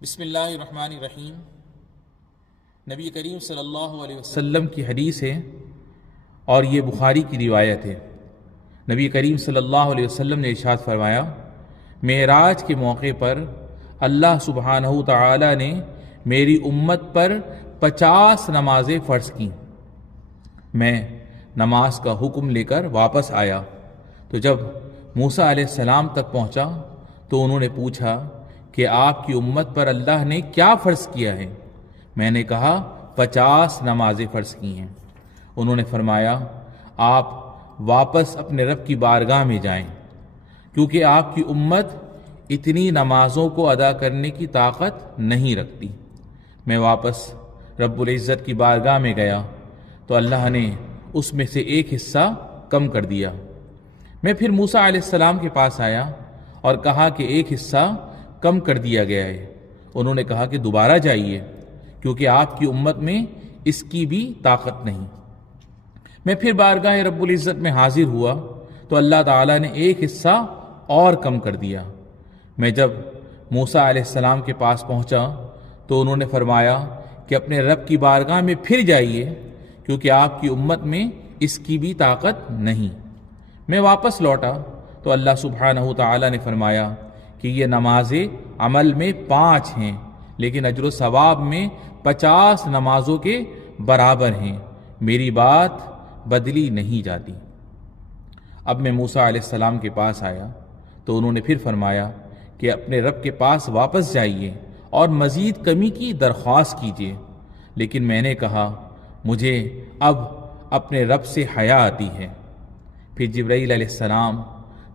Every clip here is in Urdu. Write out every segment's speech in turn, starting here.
بسم اللہ الرحمن الرحیم۔ نبی کریم صلی اللہ علیہ وسلم کی حدیث ہے اور یہ بخاری کی روایت ہے۔ نبی کریم صلی اللہ علیہ وسلم نے ارشاد فرمایا، معراج کے موقع پر اللہ سبحانہ تعالی نے میری امت پر 50 نمازیں فرض کیں۔ میں نماز کا حکم لے کر واپس آیا تو جب موسیٰ علیہ السلام تک پہنچا تو انہوں نے پوچھا کہ آپ کی امت پر اللہ نے کیا فرض کیا ہے؟ میں نے کہا 50 نمازیں فرض کی ہیں۔ انہوں نے فرمایا، آپ واپس اپنے رب کی بارگاہ میں جائیں، کیونکہ آپ کی امت اتنی نمازوں کو ادا کرنے کی طاقت نہیں رکھتی۔ میں واپس رب العزت کی بارگاہ میں گیا تو اللہ نے اس میں سے ایک حصہ کم کر دیا۔ میں پھر موسیٰ علیہ السلام کے پاس آیا اور کہا کہ ایک حصہ کم کر دیا گیا ہے۔ انہوں نے کہا کہ دوبارہ جائیے، کیونکہ آپ کی امت میں اس کی بھی طاقت نہیں۔ میں پھر بارگاہ رب العزت میں حاضر ہوا تو اللہ تعالیٰ نے ایک حصہ اور کم کر دیا۔ میں جب موسیٰ علیہ السلام کے پاس پہنچا تو انہوں نے فرمایا کہ اپنے رب کی بارگاہ میں پھر جائیے، کیونکہ آپ کی امت میں اس کی بھی طاقت نہیں۔ میں واپس لوٹا تو اللہ سبحانہ تعالیٰ نے فرمایا کہ یہ نمازیں عمل میں 5 ہیں، لیکن اجر و ثواب میں 50 نمازوں کے برابر ہیں۔ میری بات بدلی نہیں جاتی۔ اب میں موسیٰ علیہ السلام کے پاس آیا تو انہوں نے پھر فرمایا کہ اپنے رب کے پاس واپس جائیے اور مزید کمی کی درخواست کیجیے، لیکن میں نے کہا مجھے اب اپنے رب سے حیا آتی ہے۔ پھر جبرائیل علیہ السلام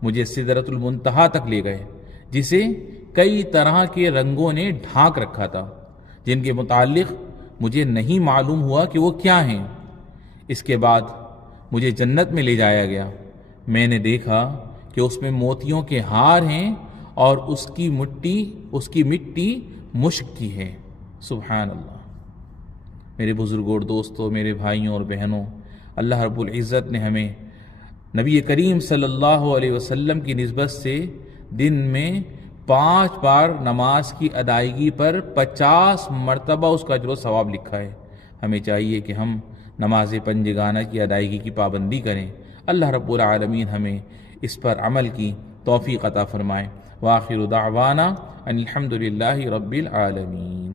مجھے سدرۃ المنتہا تک لے گئے، جسے کئی طرح کے رنگوں نے ڈھانک رکھا تھا، جن کے متعلق مجھے نہیں معلوم ہوا کہ وہ کیا ہیں۔ اس کے بعد مجھے جنت میں لے جایا گیا۔ میں نے دیکھا کہ اس میں موتیوں کے ہار ہیں اور اس کی مٹی مشک کی ہے۔ سبحان اللہ۔ میرے بزرگوں اور دوستوں، میرے بھائیوں اور بہنوں، اللہ رب العزت نے ہمیں نبی کریم صلی اللہ علیہ وسلم کی نسبت سے دن میں 5 بار نماز کی ادائیگی پر 50 مرتبہ اس کا اجر و ثواب لکھا ہے۔ ہمیں چاہیے کہ ہم نماز پنجگانہ کی ادائیگی کی پابندی کریں۔ اللہ رب العالمین ہمیں اس پر عمل کی توفیق عطا فرمائے۔ وآخر دعوانا ان الحمد للہ رب العالمین۔